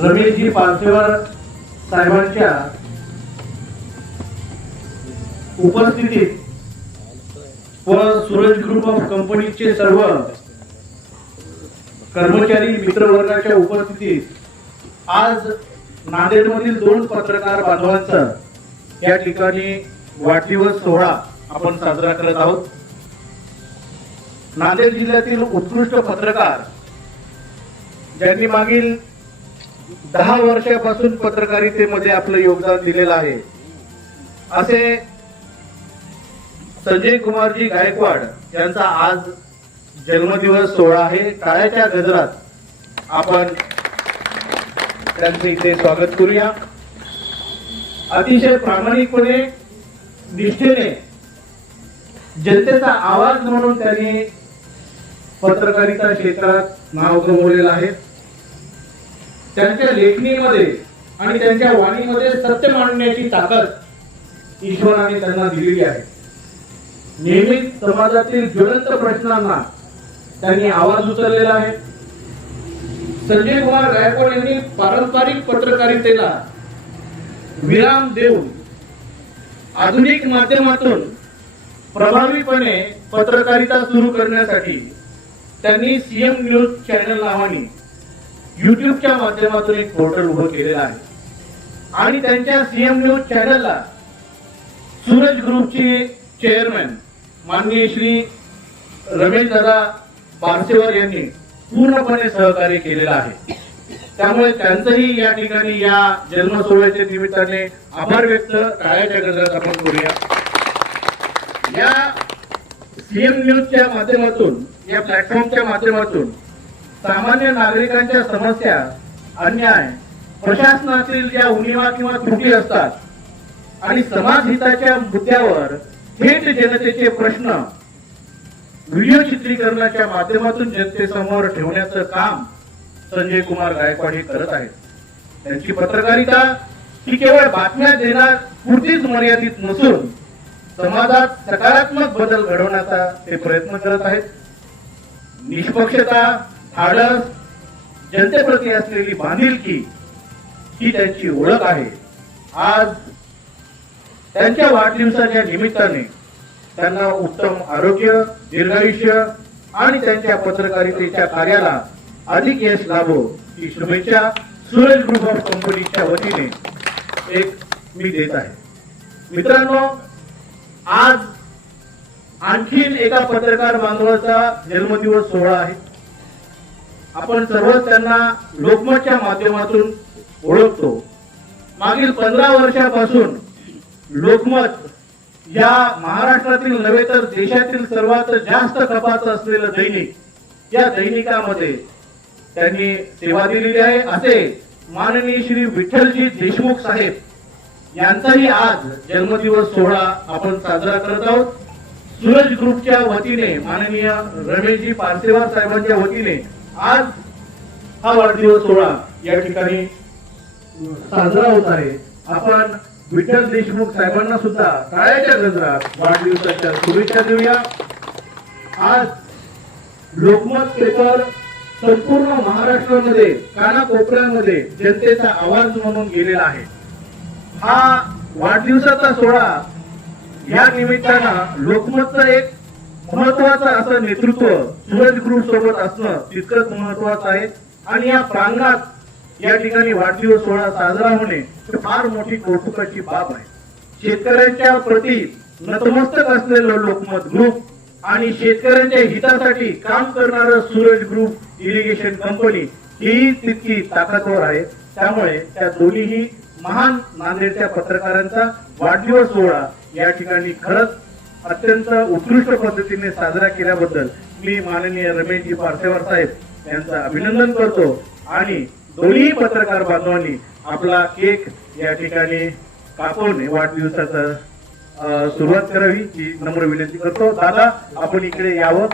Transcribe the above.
रमेशजी पारसेवार साहेबांच्या उपस्थितीत व सूरज ग्रुप ऑफ कंपनीचे सर्व कर्मचारी मित्रवर्गाच्या उपस्थितीत आज नांदेडमधील 2 पत्रकार बांधवांचा या ठिकाणी वाढदिवस सोहळा आपण साजरा करत आहोत। नांदेड जिल्ह्यातील उत्कृष्ट पत्रकार ज्यांनी मागील 10 वर्षापासून पत्रकारितेमध्ये आपलं योगदान दिलेलं आहे असे संजय कुमारजी गायकवाड यांचा आज जन्मदिवस सोहळा आहे। टाळ्याच्या गजरात आपण त्यांचे इथे स्वागत करूया। अतिशय प्रामाणिकपणे निष्ठेने जनतेचा आवाज म्हणून त्यांनी पत्रकारिता क्षेत्रात नाव कमवलेलं आहे। त्यांच्या लेखणीमध्ये आणि त्यांच्या वाणीमध्ये सत्य मांडण्याची ताकद ईश्वराने त्यांना दिलेली आहे। नेहमीच समाजातील ज्वलंत प्रश्नांना त्यांनी आवाज उचललेला आहे। संजय कुमार गायकवाड यांनी पारंपरिक पत्रकारितेला विराम देऊन आधुनिक माध्यमातून प्रभावीपणे पत्रकारिता सुरू करण्यासाठी त्यांनी सीएम न्यूज चॅनल नावाने युट्यूबच्या माध्यमातून एक पोर्टल उभं केलेलं आहे आणि त्यांच्या सीएम न्यूज चॅनलला सूरज ग्रुपचे चेअरमॅन माननीय श्री रमेश दादा पारसेवार यांनी पूर्णपणे सहकार्य केलेलं आहे। त्यामुळे त्यांचंही या ठिकाणी या जन्म सोहळ्याच्या निमित्ताने आभार व्यक्त टाळ्याच्या गजरात आपण करूया। या सीएम न्यूजच्या माध्यमातून या प्लॅटफॉर्मच्या माध्यमातून सामान्य नागरिकांच्या समस्या, अन्याय, प्रशासनातील ज्या उणिवा किंवा त्रुटी असतात आणि समाज हिताच्या मुद्द्यावर थेट जनतेचे प्रश्न व्हिडिओ चित्रीकरणाच्या माध्यमातून जनतेसमोर ठेवण्याचं काम संजय कुमार गायकवाड हे करत आहेत। त्यांची पत्रकारिता ही केवळ बातम्या देणार पुरतीच मर्यादित नसून समाजात सकारात्मक बदल घडवण्याचा ते प्रयत्न करत आहेत। निष्पक्षता, धाडस, जनतेप्रती असलेली बांधिलकी ही त्यांची ओळख आहे। आज त्यांच्या वाढदिवसाच्या निमित्ताने त्यांना उत्तम आरोग्य, दीर्घायुष्य आणि त्यांच्या पत्रकारितेच्या कार्याला अधिक यश लाभो ही शुभेच्छा सूरज ग्रुप ऑफ कंपनीच्या वतीने मी देत आहे। मित्रांनो, आज आणखीन एका पत्रकार बांधवाचा जन्मदिवस सोहळा आहे। आपण सर्वच त्यांना लोकमतच्या माध्यमातून ओळखतो। मागील 15 वर्षापासून लोकमत या महाराष्ट्रातील नव्हे तर देशातील सर्वात जास्त खपाचं असलेलं दैनिक, या दैनिकामध्ये त्यांनी सेवा दिलेली आहे। असे माननीय श्री विठ्ठलजी देशमुख साहेब यांचाही आज जन्मदिवस सोहळा आपण साजरा करत आहोत। सूरज ग्रुपच्या वतीने माननीय रमेशजी पारसेवार साहेबांच्या वतीने आज हा वाढदिवस सोहळा या ठिकाणी साजरा होत आहे। आपण विठ्ठल देशमुख साहेबांना सुद्धा टाळ्याच्या गजरात वाढदिवसाच्या शुभेच्छा देऊया। आज लोकमत पेपर संपूर्ण महाराष्ट्रामध्ये कानाकोपऱ्यामध्ये जनतेचा आवाज म्हणून गेलेला आहे। हा वाढदिवसाचा सोहळा या निमित्तानं लोकमतचं एक महत्वाचं असं नेतृत्व सूरज ग्रुप सोबत असणं तितकंच महत्वाचं आहे आणि या प्रांगणात या ठिकाणी वाढदिवस सोहळा साजरा होणे फार मोठी कौतुकाची बाब आहे। शेतकऱ्यांच्या प्रती नतमस्तक असलेलं लोकमत ग्रुप आणि शेतकऱ्यांच्या हितासाठी काम करणारं सूरज ग्रुप इरिगेशन कंपनी ही तितकी ताकदवर आहे। त्यामुळे त्या दोन्हीही महान नांदेडच्या पत्रकारांचा वाढदिवस सोहळा या ठिकाणी खरंच अत्यंत उत्कृष्ट पद्धतीने साजरा केल्याबद्दल मी माननीय रमेशजी पारसेवार साहेब यांचं अभिनंदन करतो आणि दोन्ही पत्रकार बांधवांनी आपला केक या ठिकाणी कापून वाढदिवसाचा सुरुवात करावी ही नम्र विनंती करतो। दादा, आपण इकडे यावं।